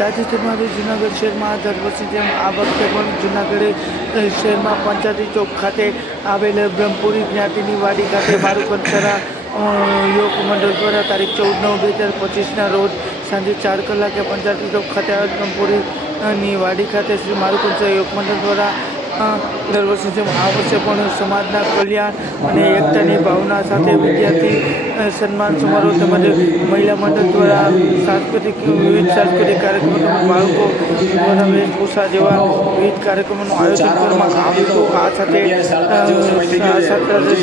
તાજેતરમાં જૂનાગઢ શહેરમાં દર વર્ષે જેમ આ વખતે પણ જૂનાગઢ શહેરમાં પંચાયતી ચોક ખાતે આવેલ બ્રહ્મપુરી જ્ઞાતિની વાડી ખાતે મારુકંસરા યોગ મંડળ દ્વારા તારીખ 14/9/2025ના રોજ સાંજે 4 કલાકે પંચાયતી ચોક ખાતે આવેલ બ્રહ્મપુરીની વાડી ખાતે શ્રી મારુકંસરા યોગ મંડળ દ્વારા દર વર્ષે જેમ આ વર્ષે પણ સમાજના કલ્યાણ અને એકતાની ભાવના સાથે વિદ્યાર્થી સન્માન સમારોહ તેમજ મહિલા મંડળ દ્વારા વિવિધ સાંસ્કૃતિક કાર્યક્રમો તેમજ બાળકો દ્વારા વેશભૂષા જેવા વિવિધ કાર્યક્રમોનું આયોજન કરવામાં આવ્યું હતું। આ સાથે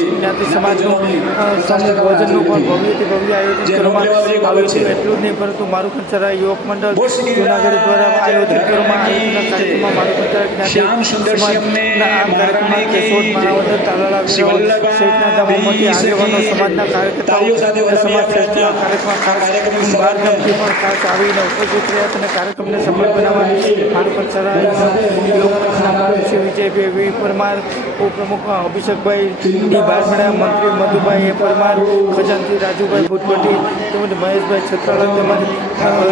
જ્ઞાતિ સમાજનું સમૂહ ભોજનનું પણ ભવ્યથી ભવ્ય આયોજન કરવામાં આવ્યું છે। એટલું જ નહીં પરંતુ મારુકંસરા યુવક મંડળ જૂનાગઢ દ્વારા આયોજન કરવામાં આવેલા કાર્યક્રમમાં મારુકંસરા જ્ઞાતિ સમાજ કાર્યક્રમમાં કેશોદ માણાવદર તાલાલા વેરાવળ સહિતના ગામોમાંથી આગેવાનો સમાજના કાર્યકર્તાઓ સમાજ શ્રેષ્ઠીઓ કાર્યક્રમ બાર ગામથી પણ ખાસ આવીને ઉપસ્થિત રહ્યા અને કાર્યક્રમને સફળ બનાવવા મારુકંસરા શ્રી વિજયભાઈ પરમાર ઉપપ્રમુખ અભિષેકભાઈ ડી બારમણા મંત્રી મધુભાઈ પરમાર ખજાનચી રાજુભાઈ ભૂતપટી તેમજ મહેશભાઈ છત્રાલા તેમજ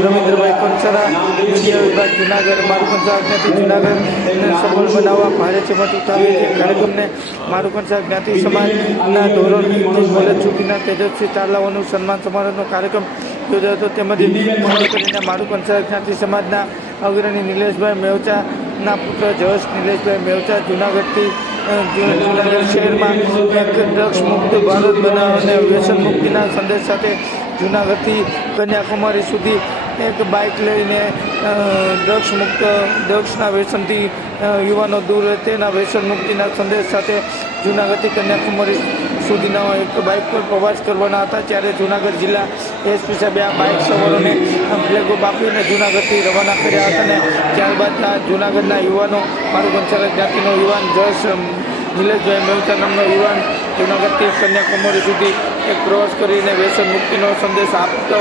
રવિન્દ્રભાઈ કંસરા વિદ્યા વિભાગ જૂનાગઢ મારુકંસરા જ્ઞાતિ જૂનાગઢને સફળ બનાવવા ભારે ચમટ ઉઠાવી છે। કાર્યક્રમને મારુકંસરા જ્ઞાતિ સમાજના ધોરણ કોલેજ સુધીના તેજસ્વી તારલાઓનું સન્માન સમારોહનો કાર્યક્રમ યોજાયો હતો। તેમજ કરીને મારુકંસરા જ્ઞાતિ સમાજના અગ્રણી નિલેશભાઈ મેવચાના પુત્ર જયેશ નિલેશભાઈ મેવચા જૂનાગઢથી જૂનાગઢ શહેરમાં એક ડ્રગ્સ મુક્ત ભારત બનાવવા અને વ્યસન મુક્તિના સંદેશ સાથે જૂનાગઢથી કન્યાકુમારી સુધી એક બાઇક લઈને ડ્રગ્સના વ્યસનથી યુવાનો દૂર રહે તેના વ્યસન મુક્તિના સંદેશ સાથે જૂનાગઢથી કન્યાકુમારી સુધીના એક બાઇક પર પ્રવાસ કરવાના હતા। ત્યારે જૂનાગઢ જિલ્લા એસપી સાહેબે આ બાઇક સવારોને ફ્લેગો આપીને જૂનાગઢથી રવાના કર્યા હતા અને ત્યારબાદ જૂનાગઢના યુવાનો મારુકંસરા જ્ઞાતિનો યુવાન જયેશ નિલેશભાઈ મેવચા નામનો યુવાન જૂનાગઢથી કન્યાકુમારી સુધી એક પ્રવાસ કરીને વ્યસન મુક્તિનો સંદેશ આપતો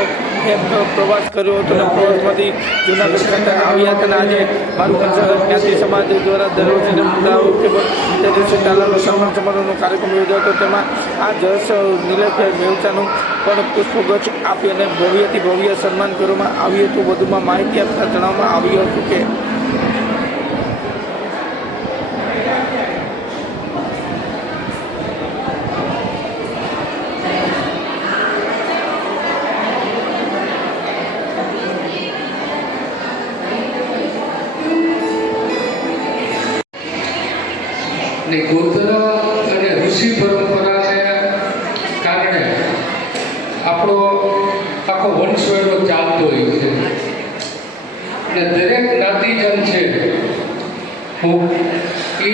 એક પ્રવાસ કર્યો હતો અને પ્રવાસમાંથી જૂનાગઢ ખાતે આવ્યા હતા અને આજે મારુકંસરા જ્ઞાતિ સમાજ દ્વારા દર વર્ષે તે દિવસે તાલાલો સન્માન સમારોહનો કાર્યક્રમ યોજાયો હતો। તેમાં આ જયેશ નિલેશભાઈ મેવચાનું પણ પુષ્પગુચ્છ આપી અને ભવ્યથી ભવ્ય સન્માન કરવામાં આવ્યું હતું। વધુમાં માહિતી આપતા જણાવવામાં આવ્યું હતું કે ગોત્ર અને ઋષિ પરંપરાને કારણે આપણો આખો વંશવેલો ચાલતો હોય છે અને દરેક જ્ઞાતિજન છે એ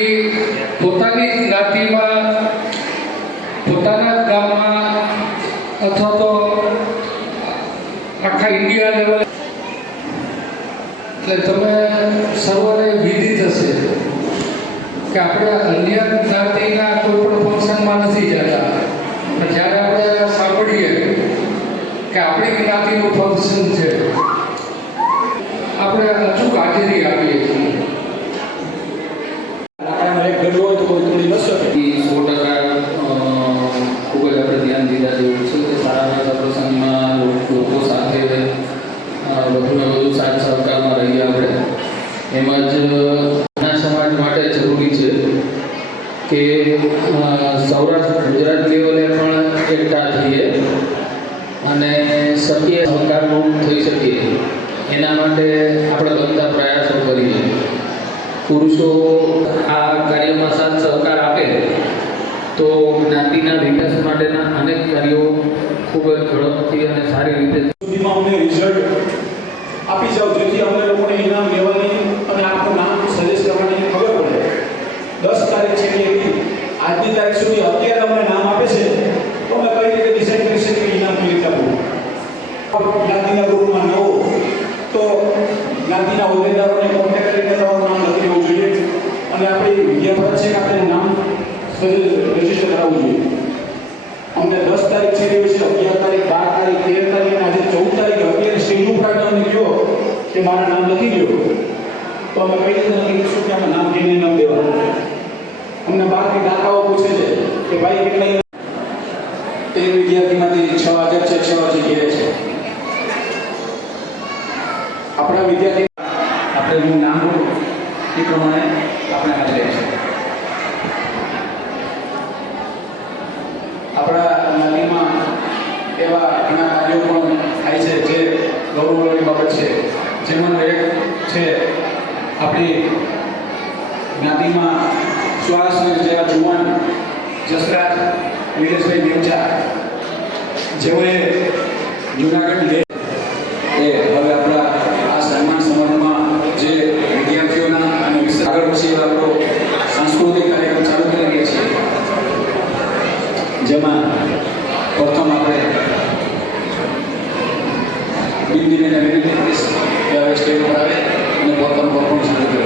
પોતાની જ્ઞાતિમાં પોતાના ગામમાં અથવા તો આખા ઇન્ડિયા લેવલ એટલે તમે સર્વને વિદિત હશે કે આપણે અન્ય જ્ઞાતિના કોઈ પણ ફંક્શનમાં નથી જતા, પણ જ્યારે આપણે સાંભળીએ કે આપણી જ્ઞાતિનું ફંક્શન છે આપણે અચૂક હાજરી આપીએ છીએ। ખૂબ જ આપણે ધ્યાન દીધા જેવું છે કે સારા પ્રસંગમાં લોકો સાથે વધુને વધુ સાથ સહકારમાં રહીએ આપણે। એમાં જ સમાજ માટે જરૂરી છે કે સૌરાષ્ટ્ર ગુજરાત લેવલે પણ એકઠા થઈએ અને શકીએ સહકારરૂપ થઈ શકીએ એના માટે આપણે બધા પ્રયાસો કરીએ। પુરુષો આ કાર્યમાં સાથ સહકાર આપે તો જ્ઞાતિના વિકાસ માટેના અનેક કાર્યો ખૂબ જ ઝડપથી અને સારી રીતે આપી જાઓ જેથી અમને લોકોને ઇનામ લેવાની અને આપણું નામ સજેસ્ટ કરવાની ખબર પડે। 10 તારીખ છે કે આજની તારીખ સુધી અત્યારે અમને નામ આપે છે તો અમે કઈ રીતે ડિસાઈડ કરી શકીએ કે ઇનામ કેવી રીતે આપવું। જ્ઞાતિના ગ્રુપમાં ન હો તો જ્ઞાતિના હોદ્દેદારોને કોન્ટેક્ટ કરીને તમારું નામ લખી દેવું જોઈએ અને આપણી વિદ્યા છે કે આપણે નામ રજીસ્ટર કરાવવું જોઈએ। અમને 10 તારીખ છે દિવસે 11 તારીખ 12 તારીખ 13 તારીખ આજે 14 તારીખ અત્યારે સ્ટેજ ઉપર અમને કહો કે મારા નામ લખી દો તો અમે કઈ રીતે નક્કી કરીશું કે અમે નામ કેને નામ દેવાનું। અમને બહારથી દાખલાઓ પૂછે છે કે ભાઈ કેટલા તે વિદ્યાર્થીમાંથી 6 હાજર છે 6 જગ્યાએ છે। આપણા વિદ્યાર્થી આપણે હું નામ બોલું એ પ્રમાણે આપણે હાથ લઈશું. આપણા નાલીમાં એવા ઘણા કાર્યો પણ થાય છે જે ગૌરવની બાબત છે. જેમાંનો એક છે આપણી જ્ઞાતિમાં શ્વાસ જેવા જુવાન જસરાજ નિલેશભાઈ મેવચા જેઓએ જુનાગઢ લે એ હવે આપણા આ સન્માન સમારોહમાં જે વિદ્યાર્થીઓના અને આગળ પછી આપણો સાંસ્કૃતિક કાર્યક્રમ ચાલુ કરી રહ્યા છીએ. જેમાં પ્રથમ આપણે બિંદીને વિનંતી કરીશ કે હવે સ્ટેજ પર આવે અને પોતાનું પરફોર્મન્સ શરૂ કરે.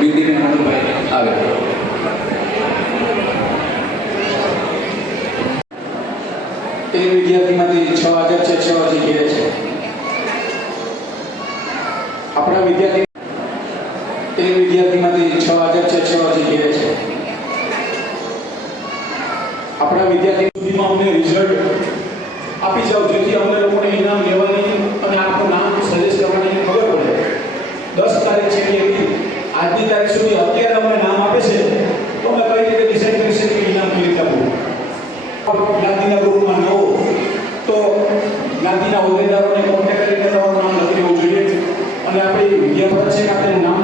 બિંદીને મનોજભાઈ આવે. એ વિદ્યાર્થીમાંથી 6 હાજર છે, 6 હજી ઘેરે છે. આપણા વિદ્યાર્થીમાંથી 6 હાજર છે, 6 હજી ઘેરે છે. આપણા વિદ્યાર્થી સુધીમાં અમને રિઝલ્ટ આપી જાઓ જેથી અમને લોકોને ઇનામ લેવાની અને આપણું નામ સજેસ્ટ કરવાની ખબર પડે. 10 તારીખ છે કે આજની તારીખ સુધી અત્યારે અમને નામ આપે છે તો અમે કઈ રીતે ડિસાઈડ કરી શકીએ કે ઇનામ કેવી રીતે આપવું. જ્ઞાતિના ગ્રુપમાં ન હો તો જ્ઞાતિના હોદ્દેદારોને કોન્ટેક્ટ કરીને તમારું નામ લખી દેવું જોઈએ અને આપણી વિદ્યાર્થી છે કે આપણે નામ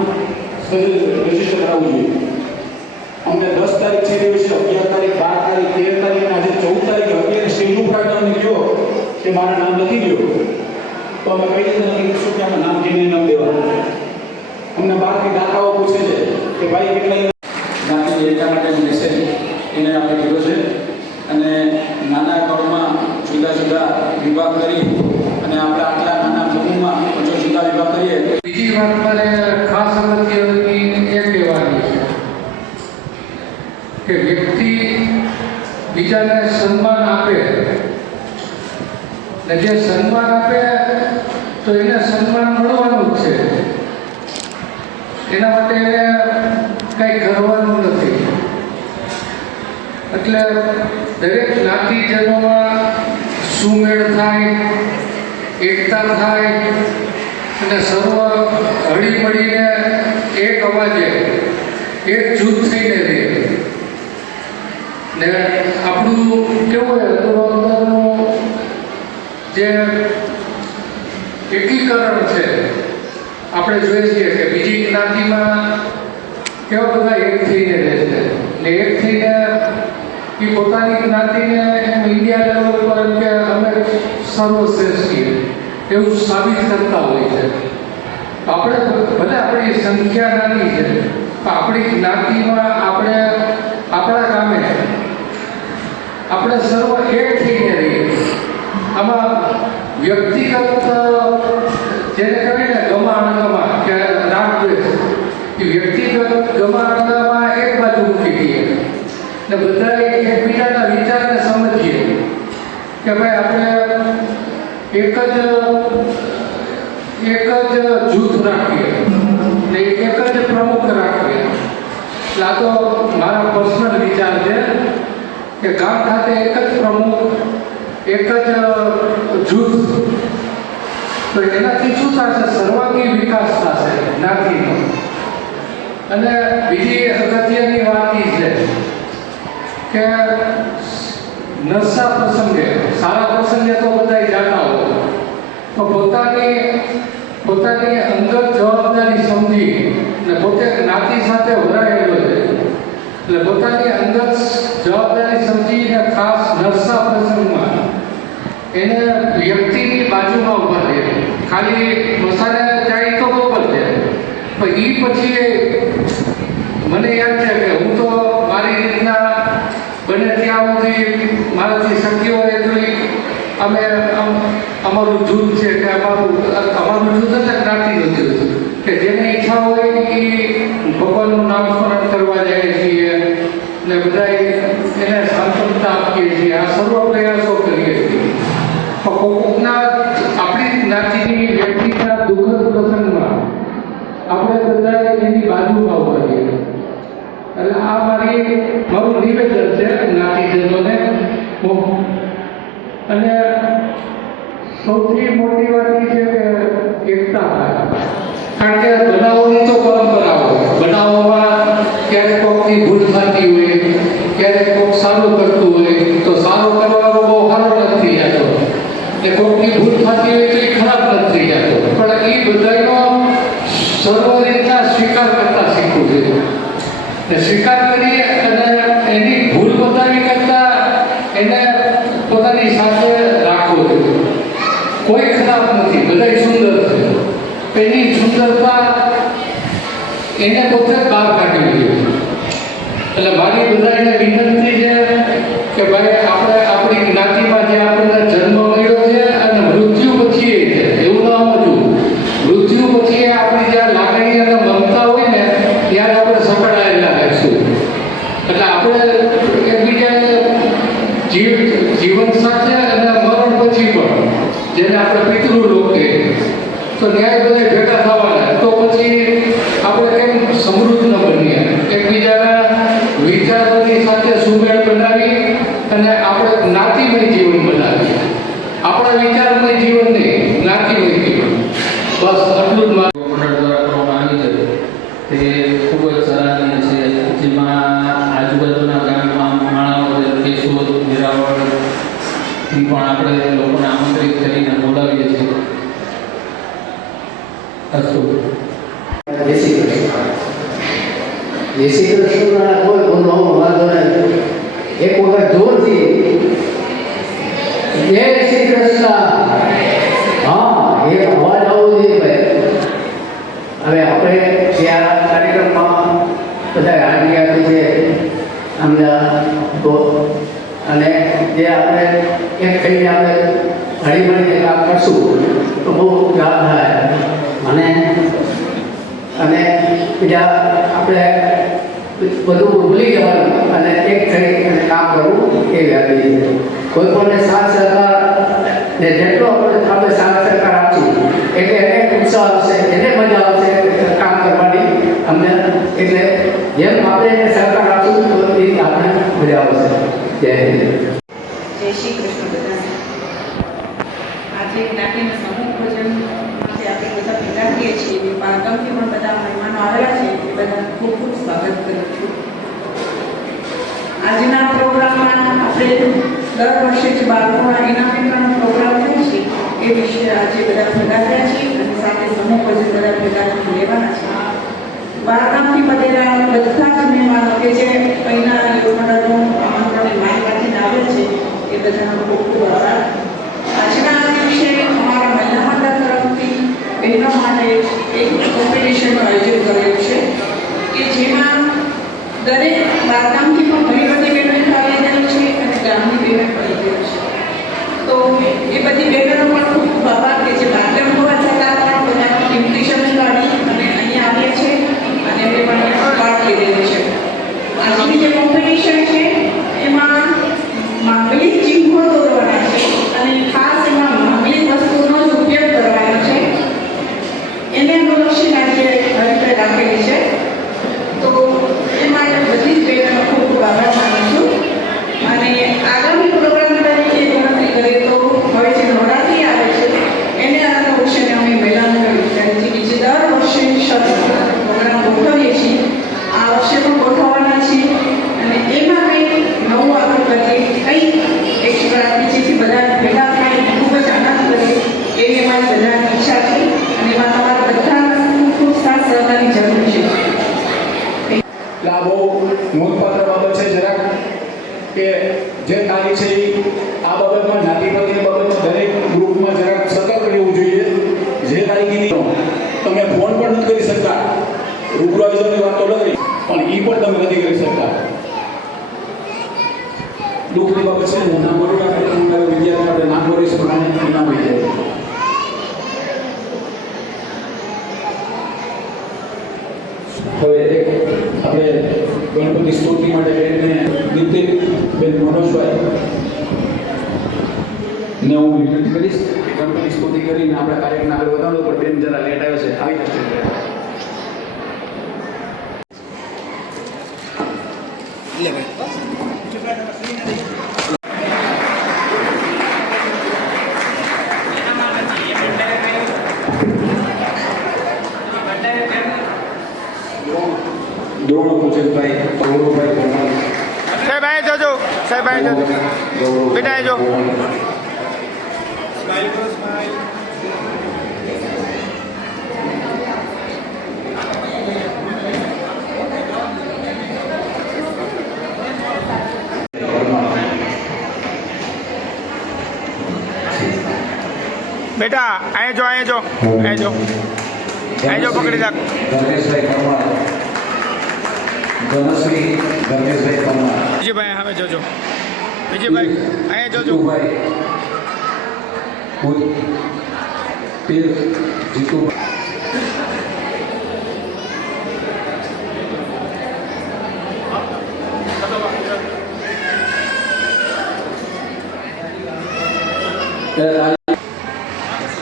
રજીસ્ટર કરાવવું જોઈએ. અમને 10 તારીખ છે દિવસે 11 તારીખ 12 તારીખ 13 તારીખ અને આજે 14 તારીખે અત્યારે સ્ટેજ ઉપર અમને કહો કે મારા નામ લખી દો તો અમે કઈ રીતે નક્કી કરીશું કે અમે નામ કેને નામ દેવાનું. અમને બહારથી દાતાઓ પૂછે છે કે ભાઈ કેટલા જ્ઞાતિ એટલા માટે મેસેજ એને આપણે કીધો છે અને નાના કળમાં જુદા જુદા વિભાગ કરી અને આપણે આટલા નાના સમૂહમાં જો જુદા વિભાગ કરીએ. બીજી વાત મારે ખાસ અગત્યની એ કહેવાની છે કે વ્યક્તિ બીજાને સન્માન આપે ને જે સન્માન આપે તો એને સન્માન મળવાનું જ છે. એના માટે એને કંઈ કરવાનું નથી. એટલે દરેક જ્ઞાતિજનોમાં સુમેળ થાય, એકતા થાય અને સર્વ હળી મળીને એક અવાજે એક જૂથ થઈને રહે. ને આપણું કેવું હોય અંદરનું જે એકીકરણ છે આપણે જોઈએ છીએ કે બીજી જ્ઞાતિમાં કેવા બધા એક થઈને રહે છે ને એક થઈને એ પોતાની જ્ઞાતિને એમ ઇન્ડિયા લેવલ પર કે અમે સર્વશ્રેષ્ઠ છીએ એવું સાબિત કરતા હોય છે. આપણે ભલે આપણી સંખ્યા નાની છે પણ આપણી જ્ઞાતિમાં આપણે આપણા ગામે આપણે સર્વ એક થઈને રહીએ. આમાં વ્યક્તિગત જેને કહેવાય ને ગમા અણગમા કે રાગ દ્વેષ એ વ્યક્તિગત ગમા અણગમા એક બાજુ મૂકી દઈએ ને બધા એકબીજાના વિચારને સમજીએ કે ભાઈ આપણે એક જ જૂથ રાખીએ ને એક જ પ્રમુખ રાખીએ. એટલે આ તો મારા પર્સનલ વિચાર છે કે ગામ ખાતે એક જ પ્રમુખ, એક જ જૂથ, તો એનાથી શું થશે? સર્વાંગી વિકાસ થશે જ્ઞાતિનો. અને બીજી અગત્યની વાત એ છે કે નશા પ્રસંગે, સારા પ્રસંગે તો બધા જાતા હોય તો પોતાની અંગત જવાબદારી સમજી અને પોતે જ્ઞાતિ સાથે વરાયેલો છે એટલે પોતાની અંગત જવાબદારી સમજીને ખાસ નશા પ્રસંગમાં એને વ્યક્તિની બાજુમાં ઉભા રહે. ખાલી મસાલે જાય તો બરોબર છે પણ એ પછી મને યાદ છે કે હું તો મારી રીતના બને ત્યાં સુધી મારાથી શક્ય હોય એટલી અમે અમારું જૂથ છે કે અમારું જૂથ એટલે જ્ઞાતિનું જૂથ કે જેને ઈચ્છા હોય એ ભગવાનનું નામ સ્મરણ કરવા જાય છીએ ને બધા એને સાંત્વનતા આપીએ છીએ. આ સર્વ પ્રયાસો કરીએ છીએ. કોકના આપણી જ્ઞાતિની વ્યક્તિના દુઃખદ પ્રસંગમાં આપણે બધા એની બાજુમાં ઉભા રહીએ. એટલે આ મારું નિવેદન છે જ્ઞાતિજનોને. અને સૌથી મોટી મોટી વાત એ છે કે એકતા થાય. કારણ કે બનાવોની તો પરંપરા હોય, બનાવોમાં ક્યારેક કોઈકની ભૂલ થતી હોય, ક્યારેક કોઈક સારું કરતું હોય તો સારું કરવાનો બહુ સારો નથી જતો, ને કોઈકની ભૂલ થતી હોય તો એ ખરાબ નથી જતો. પણ એ બધાનો સર્વ રીતના સ્વીકાર કરતા શીખવું જોઈએ. ને સ્વીકાર કરી અને એની ભૂલ બતાવી કરતા એને પોતાની સાથે રાખવો જોઈએ. કોઈ ખરાબ નથી, બધા સુંદર છે. એની સુંદરતા એને પોતે બહાર કાઢવી જોઈએ. એટલે મારી બધાને વિનંતી છે કે ભાઈ આપણે આપણી જ્ઞાતિમાં જે આપણને જન્મ મળ્યો છે અને મૃત્યુ પછી છે એવું ના સમજવું. મૃત્યુ પછી આપણી જ્યાં લાગણી અને મમતા હોય ને ત્યારે આપણે સંકળાયેલા રહેશું. એટલે આપણે એકબીજાને જીવન સાથે અને મરણ પછી પણ જેને આપણે પિતૃલોક કહીએ તો ન્યાય બધા ભેગા થવાના. તો પછી આપણે કેમ સમૃદ્ધ ન બનીએ, એકબીજાના વિચારોની સાથે સુમેળ બનાવી અને આપણે જ્ઞાતિમય જીવન બનાવીએ. આપણા વિચારમય જીવન નહીં, જ્ઞાતિમય જીવન. બસ આટલું જ મંડળ દ્વારા કરવામાં આવી છે તે ખૂબ જ સરાહનીય છે, જેમાં આજુબાજુના ગામમાં માણાઓ કેશોદ વેરાવળથી પણ આપણે લોકોને આમંત્રિત કરીને બોલાવીએ છીએ. અસ્તુ. જય શ્રી કૃષ્ણ. જય શ્રી કૃષ્ણના કોઈ ગુનો વાંધો નહીં. એક વખત જોરથી જય શ્રી કૃષ્ણ. હા, એ અવાજ આવવો જોઈએ ભાઈ. હવે આપણે ત્યાં કાર્યક્રમમાં બધા હાજરી આપી છે અમદાવાદ, અને જે આપણે એક થઈને આપણે હળી મળીને કામ કરશું તો બહુ લાભ થાય. અને બીજા આપણે બધું ભૂલી જવાનું અને એક થઈ અને કામ કરવું એ વ્યાજબી છે. કોઈ પણ સાથ સહકાર ને જેટલો આપણે સાથ સહકાર આપશું એટલે એને ઉત્સાહ આવશે, એને મજા આવશે કામ કરવાની અમને. એટલે જેમ આપણે એને સહકાર આપશું તો એ આપણે મજા આવશે. જય હિન્દ. જય શ્રી કૃષ્ણ બધાને. આજે જ્ઞાતિના સમૂહ ભોજન માટે આપણે બધા ભેગા થઈએ છીએ. બાળગામથી પણ બધા મહેમાનો આવેલા છે, એ બધાનું ખૂબ ખૂબ સ્વાગત કરું છું. આજના પ્રોગ્રામમાં આપણે દર વર્ષે જે બાળકોના ઇનામ વિતરણ પ્રોગ્રામ થાય છે એ વિશે આજે બધા ભેગા થયા છીએ અને સાથે સમૂહ ભોજન બધા ભેગા લેવાના છે. બાળગામથી બધેલા બધા જ મહેમાનો કે જે અહીંના યુવમંડળનું આમંત્રણ મારી પાસે આવે છે એ બધાનો ખૂબ ખૂબ આભાર. આજના દિવસે અમારા મહિલા મંડળ તરફથી બહેનો માટે એક કોમ્પિટિશનનું આયોજન કરેલું છે કે જેમાં દરેક બાળગામથી પણ ઘણી બધી બહેનોએ ભાગ લીધેલો છે અને ગામની બહેનો પણ લીધેલો છે. તો એ બધી બહેનોનો પણ ખૂબ ખૂબ આભાર કે જે બાળગામ હોવા છતાં પણ બધા કિંમતી સમય કાઢી અને અહીંયા આવ્યા છે અને એમણે પણ ભાગ લીધેલો છે. આજની જે કોમ્પિટિશન છે એમાં માંગલિક ચિહ્નો દોરવાના છે અને ખાસ એમાં માંગલિક વસ્તુનો જ ઉપયોગ કરવાનો છે. એને અનુલક્ષીને આજે હરીફાઈ રાખેલી છે. તો એ માટે બધી જ બહેનોનો ખૂબ ખૂબ આભાર માનું છું. અને આગામી પ્રોગ્રામ તરીકે ગણતરી કરીએ તો હવે જે નવરાત્રિ આવે છે એને અનુલક્ષીને અમે મહિલા મંડળ વિચારીએ છીએ કે જે દર વર્ષે પ્રોગ્રામ ગોઠવીએ છીએ આ વર્ષે પણ ગોઠવવાના છીએ. અને એમાં કંઈક નવું આગળ કરીએ, કંઈક એક્સ્ટ્રા આપીએ જેથી બધા ભેગા થાય ખૂબ જ આનંદ કરીએ એવી અમારી બધાની ઈચ્છા છે. અને એમાં તમારા બધા ખૂબ ખૂબ સાથ સહકારની જરૂર છે. એટલે આ બહુ નોંધપાત્ર બાબત છે જરાક કે જે કાર્ય છે એ આ બાબતમાં જ્ઞાતિપતિની બાબતમાં દરેક ગ્રુપમાં જરાક સતર્ક રહેવું જોઈએ. જે તારીખની તમે ફોન પણ નથી કરી શકતા, રૂબરૂ આયોજનની વાત તો નથી પણ એ પણ તમે નથી કરી શકતા. દુઃખની બાબત છે. હું નામ બોલું વિદ્યાર્થી આપણે નામ બોલીશું પ્રમાણે ઇનામ આવી જાય. હવે એક આપણે ગણપતિ સ્તુતિ માટે બેનને દીપ્તિબેન મનોજભાઈ ને હું વિનંતી કરીશ કે ગણપતિ સ્તુતિ કરીને આપણે કાર્યક્રમ આગળ વધારવો. પણ બેન જરા લેટ આવ્યો છે, આવી જશે. ભોજનભાઈ ગૌરવભાઈ પરમાર સાહેબ અહીં જોજો, સાહેબ અહીં જોજો, બેટા અહીં જો. બેટા અહીં જો, અહીં જો, અહીં જો, અહીં જો, પકડી રાખ. ધર્મેશભાઈ પરમાર ધનશ્રી ધર્મેશભાઈ પરમાર વિજયભાઈ હવે જોજો, વિજયભાઈ અહીં જોજો. જીતુભાઈ તીર્થ જીતુભાઈ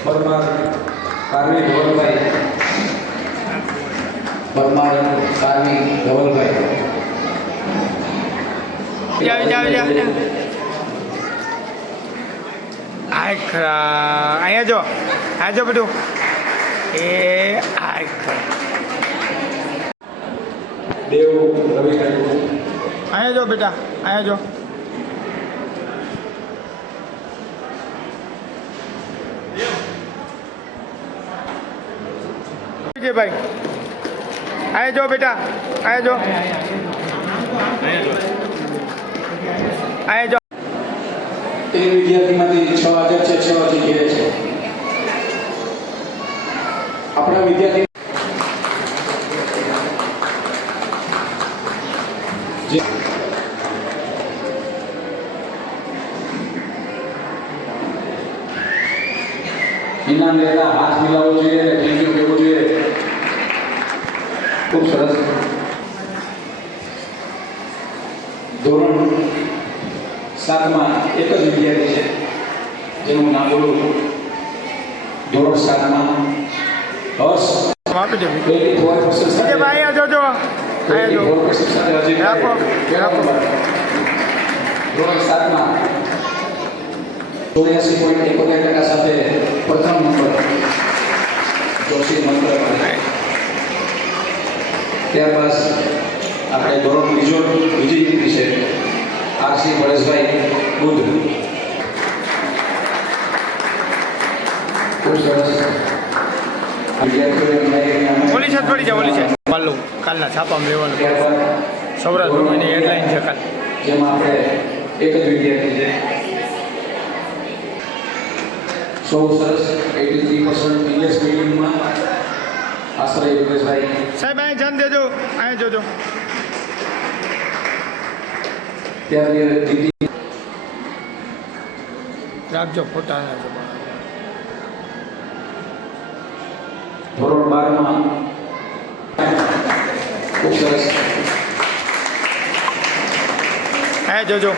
પરમાર કારવી ધવલભાઈ પરમાર કારવી ધવલભાઈ જાવ જાવ જાવ. આય ખરા, અહીંયા જો, આ જો બધું એ આય ખરા. દેવ રવિભાઈ અહીંયા જો બેટા, અહીંયા જો. વિજયભાઈ અહીંયા જો બેટા, અહીંયા જો, અહીંયા જો. તે વિદ્યાર્થીમાંથી 6 હાજર છે, 6 જગ્યાએ છે. આપણા વિદ્યાર્થી જે ઇનામ લેતા હાથ મિલાવવો જોઈએ અને થેન્ક યુ કહેવું જોઈએ. ખૂબ સરસ. ધોરણ 7માં એક જ વિદ્યાર્થી છે જેનું નામ બોલું. ધોરણ 7માં હર્ષ આપી દે. 84% સાથે વિજયભાઈ અહીંયા જોજો, અહીંયા જો. 84% સાથે હજી રાખો, રાખો. ધોરણ 7માં 84.71% સાથે પ્રથમ નંબર જોશી મંત્ર. ત્યારબાદ આપણે ધોરણ બીજી દીકરી છે આરસી પરેશભાઈ બુદ્ધ. ખૂબ સરસ. ઓલી છે થોડી છે, ઓલી છે પાલ્લું કાલના છાપામાં લેવાનું. ત્યારબાદ સૌરાષ્ટ્ર એની હેડલાઇન છે કાલ. જેમાં આપણે એક જ વિદ્યાર્થી છે. સૌ સરસ 83% ઇંગ્લિશ મીડિયમમાં આશ્રય યોગેશભાઈ. સાહેબ અહીં ધ્યાન દેજો, અહીં જોજો. ત્યારબાદ દીદી રાખજો ફોટા. ધોરણ 12માં ખૂબ સરસ. અહીં જોજો.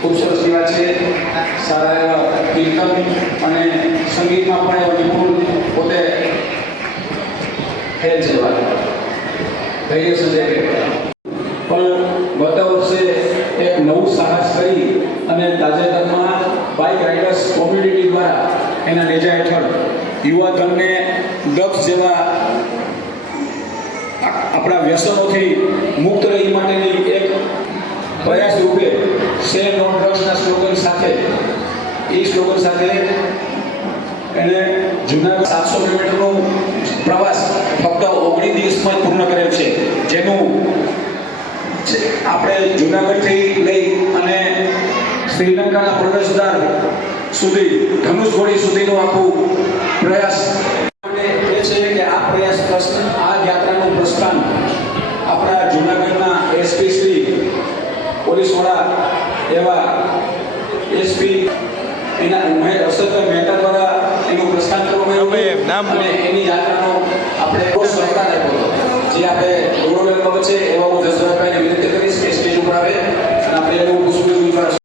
ખૂબ સરસ વાત છે. સારા એવા કીર્તન અને સંગીતમાં પણ એવા નિપુણ પોતે થયેલ છે. ધૈર્ય સંજય પણ ગત વર્ષે એક નવું સાહસ કરી અને તાજેતરમાં બાઇક રાઇડર્સ કોમ્યુનિટી દ્વારા એના નેજા હેઠળ યુવાધનને ડ્રગ્સ જેવા આપણા વ્યસનોથી મુક્ત રહી માટેની એક પ્રયાસ રૂપે સે નો ડ્રગ્સના સ્લોગન સાથે એને જૂનાગઢ 700 કિલોમીટરનો પ્રવાસ ફક્ત 19 દિવસમાં જ પૂર્ણ કરેલ છે. જેનું આપણે જૂનાગઢથી લઈ અને શ્રીલંકાના પ્રવેશદ્વાર સુધી ધનુષઘોડી સુધીનું આખું પ્રયાસ એ છે કે આ પ્રયાસ આ યાત્રાનું પ્રસ્થાન આપણા જૂનાગઢના એસપી શ્રી પોલીસ વડા એવા એસપી એના અરશદભાઈ મહેતા દ્વારા એનું પ્રસ્થાન કરવામાં આવ્યું અને એની યાત્રાનો આપણે સહકાર આપ્યો. જે આપણે ગૌરવ બાબત છે એવા હું જસરાજભાઈને વિનંતી કરીશ કે સ્ટેજ ઉપર આવે અને આપણે એનું પુષ્પગુચ્છ દ્વારા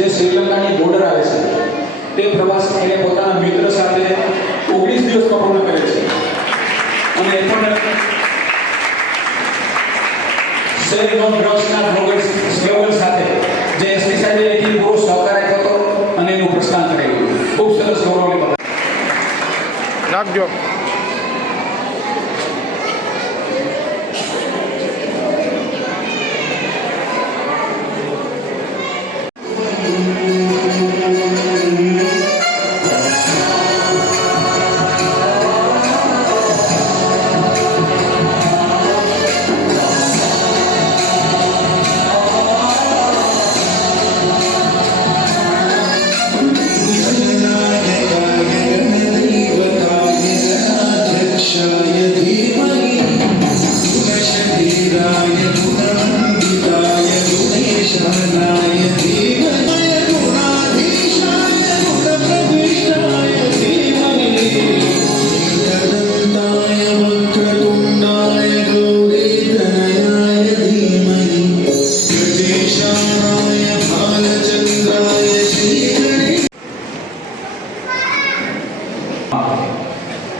જે શ્રીલંકાની બોર્ડર આવે છે તે પ્રવાસ એને પોતાના મિત્ર સાથે 19 દિવસમાં પૂર્ણ કરે છે અને એ પણ શેર નો ડ્રગ્સના સ્લોગન સાથે જે એસપી સાહેબે એથી બહુ સહકાર આપ્યો હતો અને એનું પ્રસ્થાન કરેલું. ખૂબ સરસ ગૌરવની વાત. રાખજો.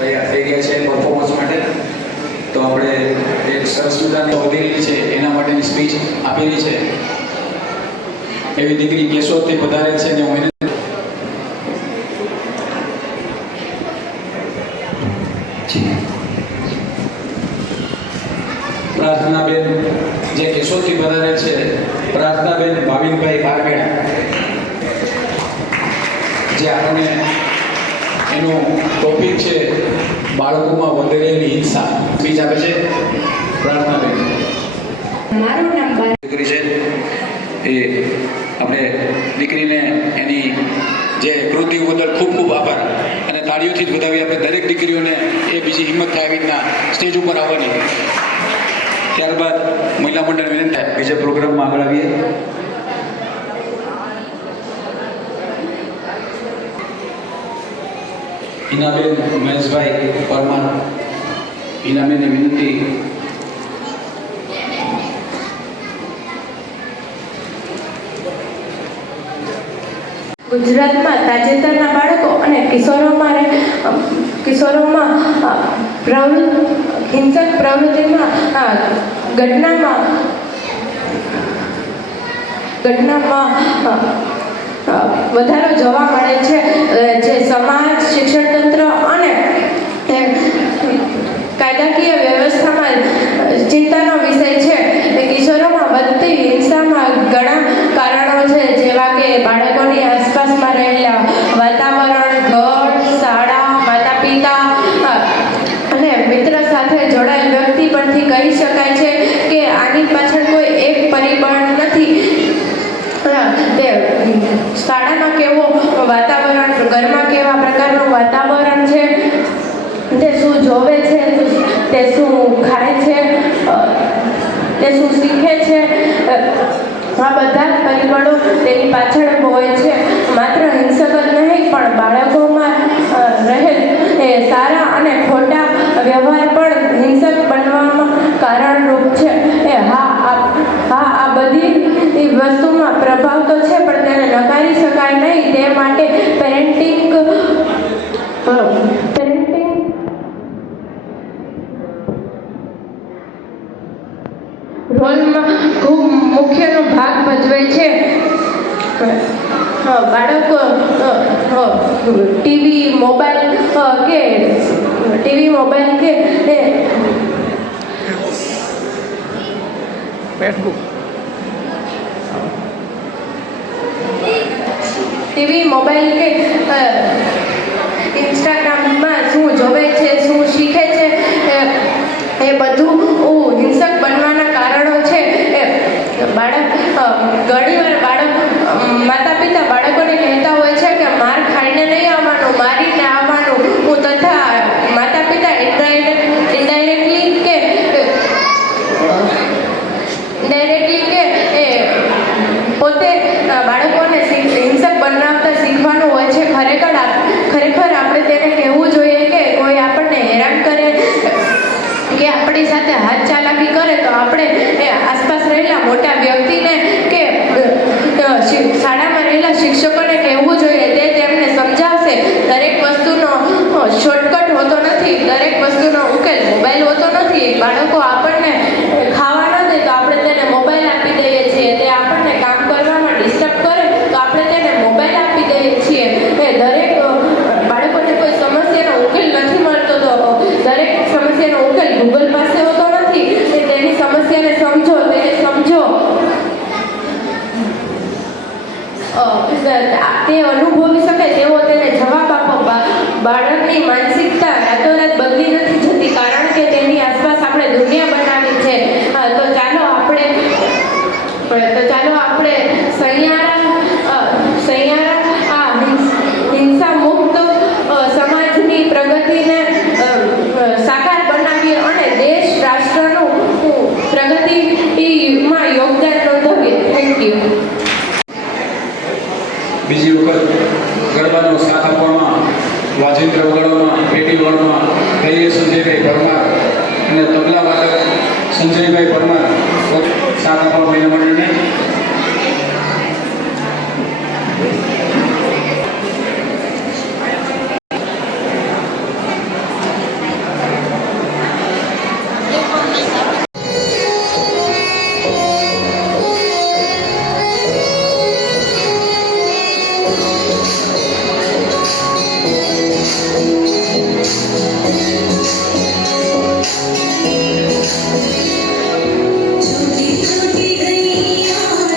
તૈયાર થઈ ગયા છે પરફોર્મન્સ માટે. તો આપણે એક સરસ મજાની વધેલી છે એના માટેની સ્પીચ આપેલી છે. એવી દીકરી કેશોદથી પધારે છે ને હું એને પ્રાર્થનાબેન જે કેશોદથી પધારે છે, પ્રાર્થનાબેન ભાવિનભાઈ બારમેડા, જે આપણને એનું ટોપિક છે બાળકોમાં વધેલી હિંસા. સ્પીચ આપે છે પ્રાર્થનાબેન. મારું નામ દીકરી છે એ આપણે દીકરીને એની જે કૃતિઓ બદલ ખૂબ ખૂબ આભાર અને તાળીઓથી જ વધાવી. આપણે દરેક દીકરીઓને એ બીજી હિંમત થાય આવી રીતના સ્ટેજ ઉપર આવવાની. ત્યારબાદ મહિલા મંડળ વિનંતી થાય બીજા પ્રોગ્રામમાં આગળ આવીએ. હિનાબેન મહેશભાઈ પરમાર. હિનાબેનની વિનંતી. ગુજરાતમાં તાજેતરના બાળકો અને કિશોરોમાં હિંસક પ્રવૃત્તિમાં ઘટનામાં વધારો જોવા મળે છે. જે સમાજ, શિક્ષણ તંત્ર અને કાયદાકીય વ્યવસ્થામાં ચિંતાનો વિષય છે. કિશોરોમાં વધતી હિંસામાં ઘણા કારણો છે, જેવા કે બાળકોની આસપાસમાં રહેલા વાતાવરણ, ઘર, શાળા, માતા પિતા અને મિત્ર સાથે જોડાયેલ વ્યક્તિ પરથી કહી શકાય છે કે આની પાછળ કોઈ એક પરિબળ નથી. તે શાળામાં કેવો વાતાવરણ, ઘરમાં કેવા પ્રકારનું વાતાવરણ છે, તે શું જોવે છે, તે શું ખાય છે, તે શું શીખે છે, આ બધા જ પરિબળો તેની પાછળ હોય છે. માત્ર હિંસક જ નહીં પણ બાળકોમાં રહેલ એ સારા અને ખોટા વ્યવહાર પણ હિંસક બનવામાં કારણરૂપ છે. આ બધી વસ્તુમાં પ્રભાવ તો છે, પણ તેને નકારી શકાય નહીં. તે માટે પેરેન્ટિંગ રોલમાં ખૂબ મુખ્યનો ભાગ ભજવે છે. બાળકો ટીવી મોબાઈલ કે ફેસબુક, ટીવી, મોબાઈલ કે ઇન્સ્ટાગ્રામમાં શું જોવે છે, શું શીખે છે, એ બધું હિંસક બનવાના કારણો છે. ઘણીવાર માતા પિતા બાળકોને કહેતા હોય છે કે માર ખાઈને નહીં આવવાનું, મારીને આવવાનું. તથા માતા પિતા ઇનડાયરેક્ટલી કે પોતે બાળકોને હિંસક બનાવતા શીખવાનું હોય છે. ખરેખર આપણે તેને કહેવું જોઈએ કે કોઈ આપણને હેરાન કરે કે આપણી સાથે હાથ ચાલાકી કરે તો આપણે આસપાસ રહેલા મોટા વ્યક્તિને કે શાળામાં રહેલા શિક્ષકોને કહેવું જોઈએ તે તેમને સમજાવશે. દરેક વસ્તુનો શોર્ટકટ હોતો નથી, દરેક વસ્તુનો ઉકેલ મોબાઈલ હોતો નથી. બાળકો આપણને ખાવા ન દે તો આપણે તેને મોબાઈલ આપી દઈએ છીએ, તે આપણને કામ કરવામાં ડિસ્ટર્બ કરે તો આપણે તેને મોબાઈલ આપી દઈએ છીએ. એ દરેક બાળકોને કોઈ સમસ્યાનો ઉકેલ નથી મળતો તો દરેક સમસ્યાનો ઉકેલ ગૂગલ પાસે હોતો નથી. તેની સમસ્યાને સમજો, તેને સમજો, તે અનુભવી શકે તેવો તેને જવાબ આપો. બાળકની માનસિકતા રાતોરાત બદલી નથી જતી, કારણ કે તેની આસપાસ આપણે દુનિયા બનાવી છે. તો ચાલો આપણે સહિયારા હિંસા મુક્ત સમાજની પ્રગતિને સાકાર બનાવીએ અને દેશ રાષ્ટ્રનું પ્રગતિમાં યોગદાન નોંધાવીએ. Thank you. બીજી વખત ગરબાનો સાથ આપવામાં વાજિંત્ર વગાડવામાં પેટી વગાડવામાં કહીએ સંજયભાઈ પરમાર અને તબલા વાદક સંજયભાઈ પરમાર સાથ આપવા મહિલા મંડળને. छोटी छोटी गलियां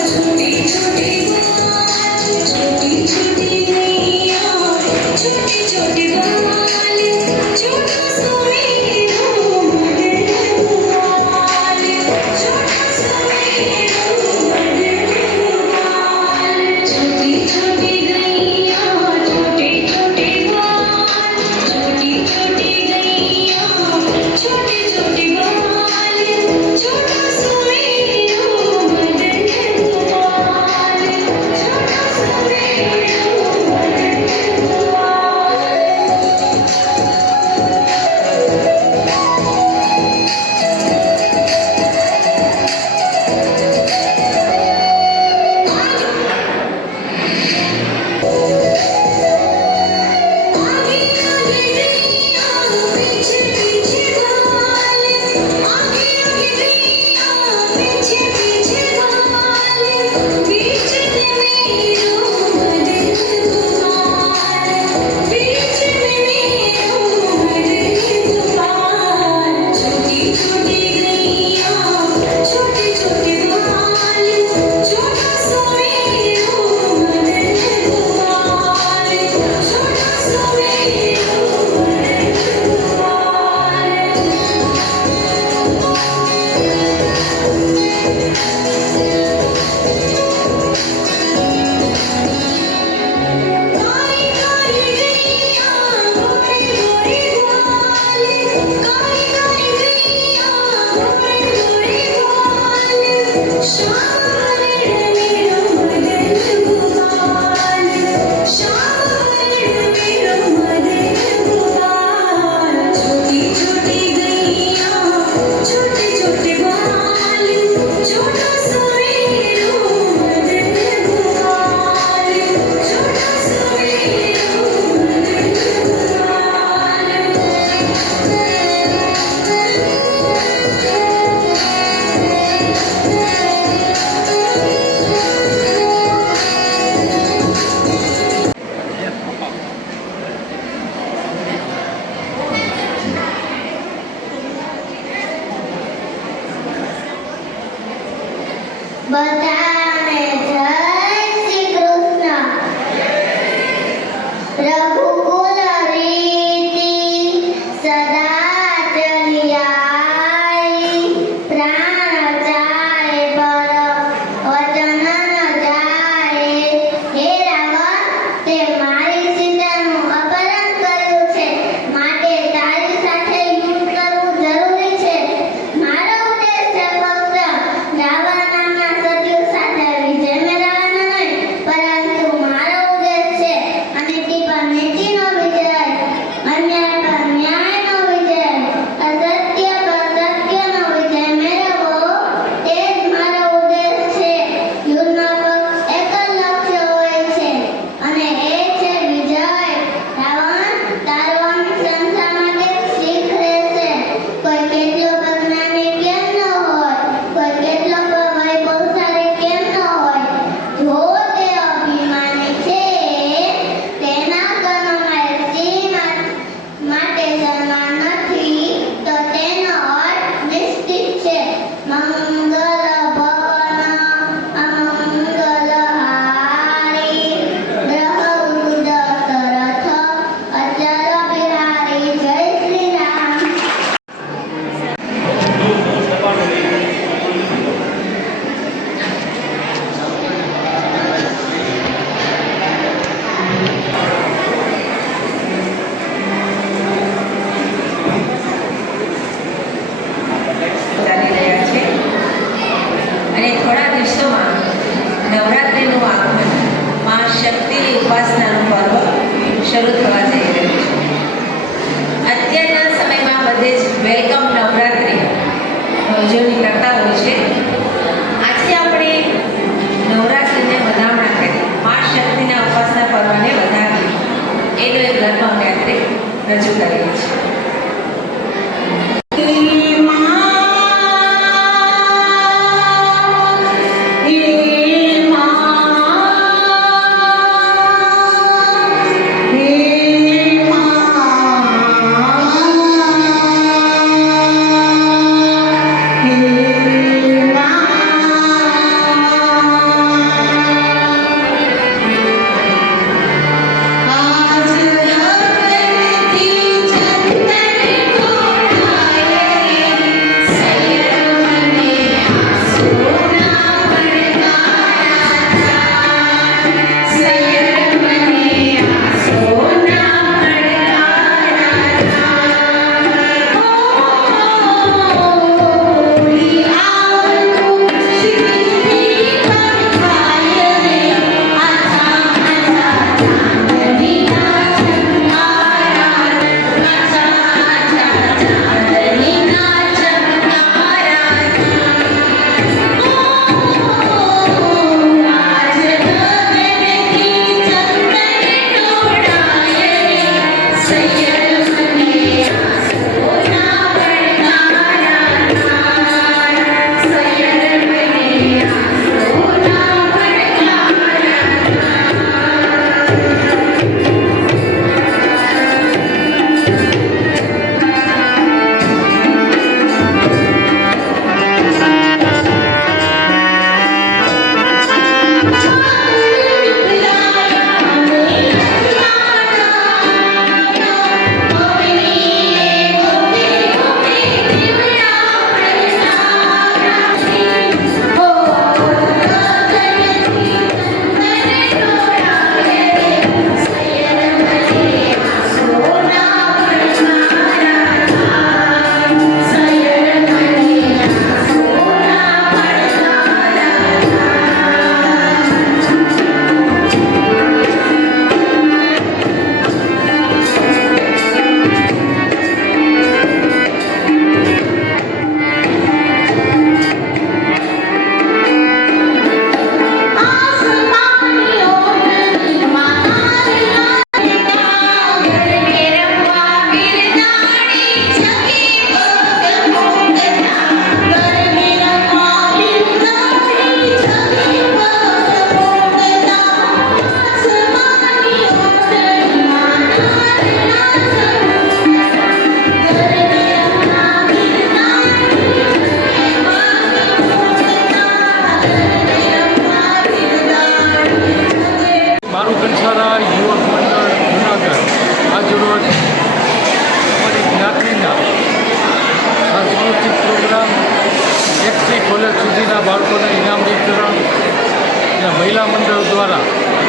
મહિલા મંડળ દ્વારા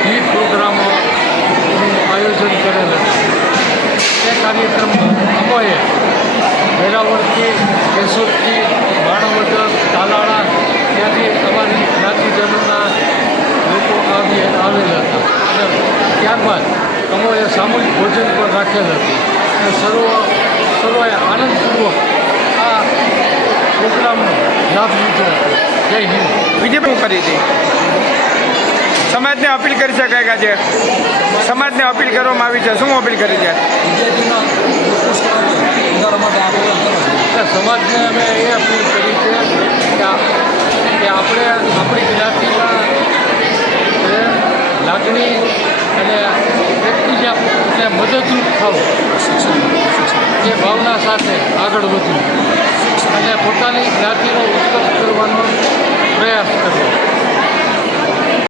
વિવિધ પ્રોગ્રામોનું આયોજન કરેલ હતું. એ કાર્યક્રમમાં અમોએ વેરાવળથી, કેશોદથી, માણાવદર, તાલાળા ત્યાંથી અમારી જ્ઞાતિજનોના લોકો આવેલા હતા. અને ત્યારબાદ અમોએ સામૂહિક ભોજન પણ રાખેલ હતું. અને સર્વોએ આનંદપૂર્વક આ પ્રોગ્રામનો લાભ લીધો હતો. જય હિન્દ. બીજી શું કરી હતી? સમાજને અપીલ કરી શકાય કે આજે સમાજને અપીલ કરવામાં આવી છે, શું અપીલ કરી છે? સમાજને અમે એ અપીલ કરી છે કે આપણે આપણી જ્ઞાતિમાં પ્રેમ, લાગણી અને એકબીજાને મદદરૂપ થવું એ ભાવના સાથે આગળ વધવું અને પોતાની જ્ઞાતિનો ઉત્કર્ષ કરવાનો પ્રયાસ કરવો.